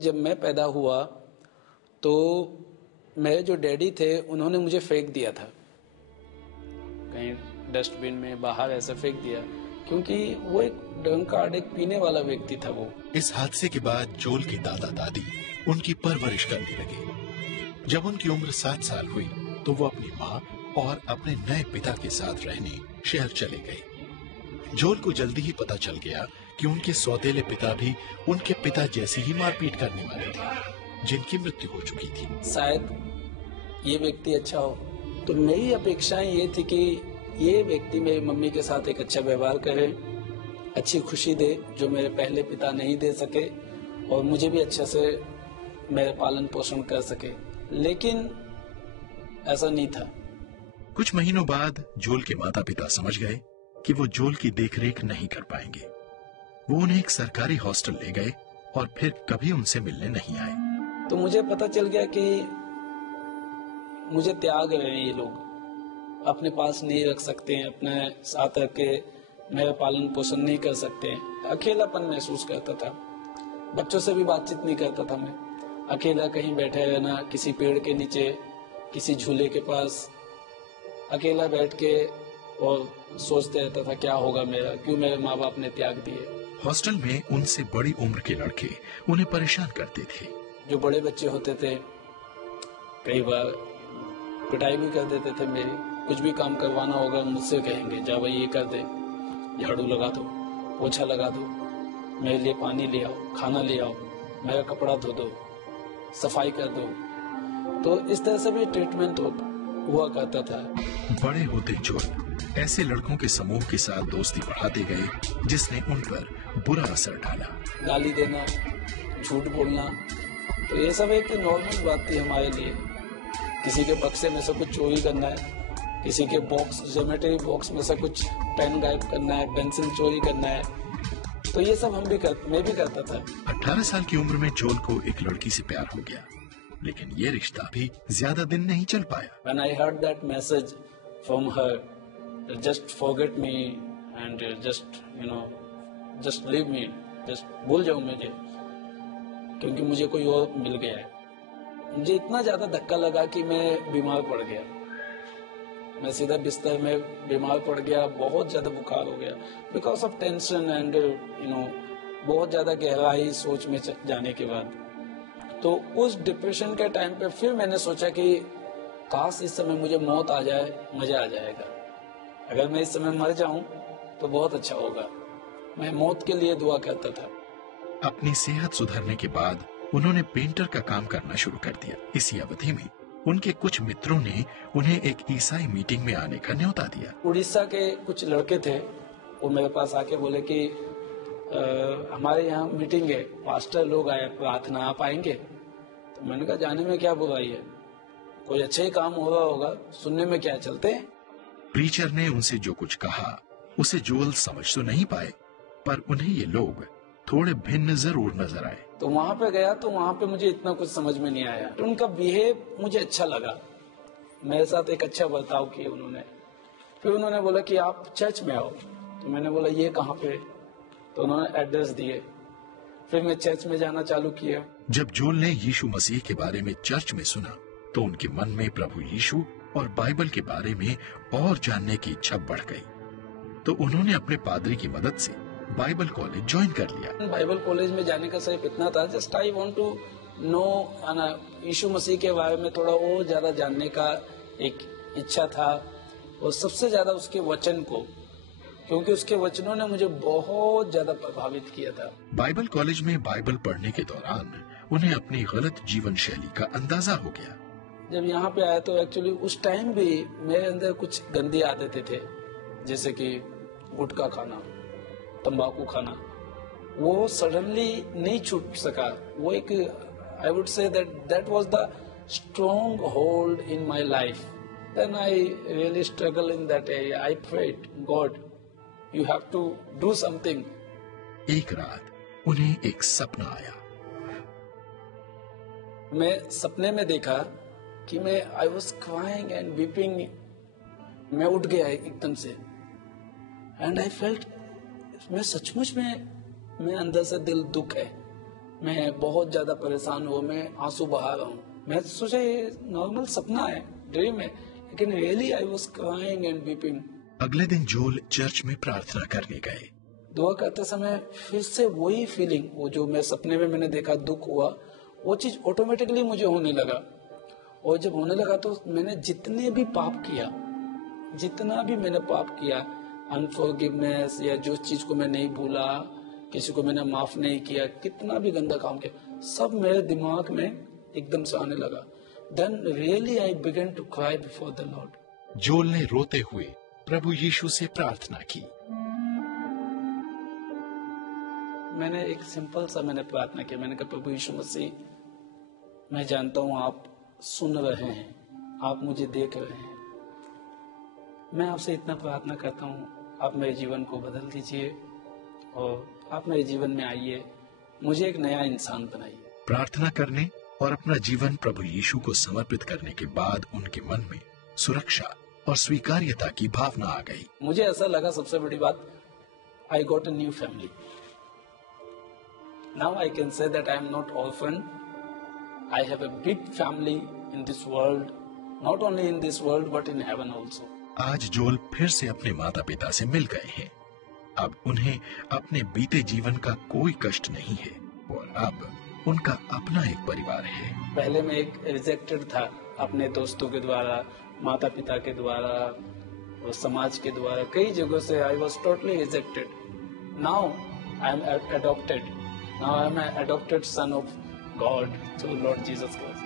जब मैं पैदा हुआ तो मेरे जो डैडी थे उन्होंने मुझे फेंक दिया था कहीं डस्टबिन में, बाहर ऐसे फेंक दिया, क्योंकि वो एक ड्रंकार्ड, एक पीने वाला व्यक्ति था वो। इस हादसे के बाद जोल के दादा दादी उनकी परवरिश करने लगे। जब उनकी उम्र 7 साल हुई तो वो अपनी माँ और अपने नए पिता के साथ रहने शहर चले गए। जोल को जल्दी ही पता चल गया कि उनके सौतेले पिता भी उनके पिता जैसी ही मारपीट करने वाले थे, जिनकी मृत्यु हो चुकी थी। शायद ये व्यक्ति अच्छा हो, तो मेरी अपेक्षाएं ये थी कि ये व्यक्ति मेरी मम्मी के साथ एक अच्छा व्यवहार करे, अच्छी खुशी दे जो मेरे पहले पिता नहीं दे सके, और मुझे भी अच्छे से मेरे पालन पोषण कर सके। लेकिन ऐसा नहीं था। कुछ महीनों बाद जोल के माता पिता समझ गए कि वो जोल की देखरेख नहीं कर पाएंगे। वो उन्हें एक सरकारी हॉस्टल ले गए और फिर कभी उनसे मिलने नहीं आए। तो मुझे पता चल गया कि मुझे त्याग रहे हैं ये लोग, अपने पास नहीं रख सकते हैं, अपने साथ रख के मेरा पालन पोषण नहीं कर सकते हैं। अकेलापन महसूस करता था, बच्चों से भी बातचीत नहीं करता था मैं। अकेला कहीं बैठे रहना, किसी पेड़ के नीचे, किसी झूले के पास अकेला बैठ के और सोचते रहता था क्या होगा मेरा, क्यों मेरे माँ बाप ने त्याग दिए। हॉस्टल में उनसे बड़ी उम्र के लड़के उन्हें परेशान करते थे। जो बड़े बच्चे होते थे कई बार पिटाई भी कर देते थे मेरी। कुछ भी काम करवाना होगा मुझसे कहेंगे, जा भाई ये कर दे, झाड़ू लगा दो, पोछा लगा दो, मेरे लिए पानी ले आओ, खाना ले आओ, मेरा कपड़ा धो दो, सफाई कर दो। तो इस तरह से भी ट्रीटमेंट हुआ करता था। बड़े होते जोल ऐसे लड़कों के समूह के साथ दोस्ती बढ़ाते गए जिसने उन पर बुरा असर डाला। गाली देना, झूठ बोलना, तो ये सब एक नॉर्मल बात थी हमारे लिए। किसी के बक्से में से कुछ चोरी करना है, किसी के बॉक्स, ज्योमेट्री बॉक्स में से कुछ पेन गायब करना है, पेंसिल चोरी करना है, तो ये सब मैं भी करता था। 18 साल की उम्र में जोल को एक लड़की से प्यार हो गया, लेकिन ये रिश्ता भी ज्यादा दिन नहीं चल पाया। When I heard that message from her, just forget me and just leave me, just भूल जाओ मुझे, क्योंकि मुझे कोई और मिल गया है। मुझे इतना ज्यादा धक्का लगा कि मैं बीमार पड़ गया। मैं सीधा बिस्तर में बीमार पड़ गया, बहुत ज्यादा बुखार हो गया बिकॉज ऑफ टेंशन एंड बहुत ज्यादा गहराई सोच में जाने के बाद। तो उस डिप्रेशन के टाइम पे फिर मैंने सोचा कि काश इस समय मुझे मौत आ जाए, मजा आ जाएगा। अगर मैं इस समय मर जाऊं तो बहुत अच्छा होगा। मैं मौत के लिए दुआ करता था। अपनी सेहत सुधरने के बाद उन्होंने पेंटर का काम करना शुरू कर दिया। इसी अवधि में उनके कुछ मित्रों ने उन्हें एक ईसाई मीटिंग में आने का न्योता दिया। उड़ीसा के कुछ लड़के थे, वो मेरे पास आके बोले कि हमारे यहाँ मीटिंग है, पास्टर लोग आए, प्रार्थना, आप आएंगे? तो मैंने कहा जाने में क्या बुराई है, कोई अच्छा ही काम हो रहा होगा, सुनने में क्या, चलते हैं। प्रीचर ने उनसे जो कुछ कहा उसे जोल समझ तो नहीं पाए, पर उन्हें ये लोग थोड़े भिन्न जरूर नजर आए। तो वहां पे गया तो वहां पे मुझे इतना कुछ समझ में नहीं आया। तो उनका बिहेव मुझे अच्छा लगा, मेरे साथ एक अच्छा बर्ताव किया उन्होंने। फिर उन्होंने बोला कि आप चर्च में आओ। तो मैंने बोला ये कहाँ पे? तो उन्होंने एड्रेस दिए। फिर मैं चर्च में जाना चालू किया। जब जोल ने यीशु मसीह के बारे में चर्च में सुना तो उनके मन में प्रभु यीशु और बाइबल के बारे में और जानने की इच्छा बढ़ गई। तो उन्होंने अपने पादरी की मदद से बाइबल कॉलेज ज्वाइन कर लिया। बाइबल कॉलेज में जाने का सिर्फ इतना था, just I want to know यीशु मसीह के बारे में थोड़ा और ज्यादा जानने का एक इच्छा था, और सबसे ज्यादा उसके वचन को, क्योंकि उसके वचनों ने मुझे बहुत ज्यादा प्रभावित किया था। बाइबल कॉलेज में बाइबल पढ़ने के दौरान उन्हें अपनी गलत जीवन शैली का अंदाजा हो गया। जब यहाँ पे आया तो एक्चुअली उस टाइम भी मेरे अंदर कुछ गंदी आदतें थे, जैसे कि गुटखा खाना, तंबाकू खाना। वो सडनली नहीं छूट सका। वो एक, I would say that was the stronghold in my life. Then I really struggle in that area. I prayed God, you have to do something. एक रात उन्हें एक सपना आया। मैं सपने में देखा कि मैं I was crying and weeping. मैं उठ गया एकदम से, एंड आई फेल्ट, मैं सचमुच में, मैं अंदर से दिल दुख है, मैं बहुत ज्यादा परेशान हुआ, मैं आंसू बहा रहा हूँ। मैं सोचा ये नॉर्मल सपना है, ड्रीम है, लेकिन really I was crying and weeping. अगले दिन जोल चर्च में प्रार्थना करने गए। दुआ करते समय फिर से वही फीलिंग, वो जो मैं सपने में मैंने देखा दुख हुआ, वो चीज ऑटोमेटिकली मुझे होने लगा। और जब होने लगा तो मैंने जितने भी पाप किया, जितना भी मैंने पाप किया, अनफॉरगिवनेस या जो चीज को मैं नहीं भूला, किसी को मैंने माफ नहीं किया, कितना भी गंदा काम किया, सब मेरे दिमाग में एकदम से आने लगा। Then really I began to cry before the Lord. जोल ने रोते हुए प्रभु यीशु से प्रार्थना की। मैंने एक सिंपल सा प्रार्थना किया। मैंने कहा, प्रभु यीशु मसीह, मैं जानता हूँ आप सुन रहे हैं, आप मुझे देख रहे हैं। मैं आपसे इतना प्रार्थना करता हूँ, आप मेरे जीवन को बदल दीजिए और आप मेरे जीवन में आइए, मुझे एक नया इंसान बनाइए। प्रार्थना करने और अपना जीवन प्रभु यीशु को समर्पित करने के बाद उनके मन में सुरक्षा और स्वीकार्यता की भावना आ गई। मुझे ऐसा लगा, सबसे बड़ी बात, I got a new family. Now I can say that I am not orphan, I have a big family in this world, not only in this world but in heaven also. आज जोल फिर से अपने माता पिता से मिल गए हैं। अब उन्हें अपने बीते जीवन का कोई कष्ट नहीं है और अब उनका अपना एक परिवार है। पहले मैं एक रिजेक्टेड था, अपने दोस्तों के द्वारा, माता पिता के द्वारा और समाज के द्वारा, कई जगहों से I was totally rejected. Now I am adopted, now I am adopted son of God through Lord Jesus Christ.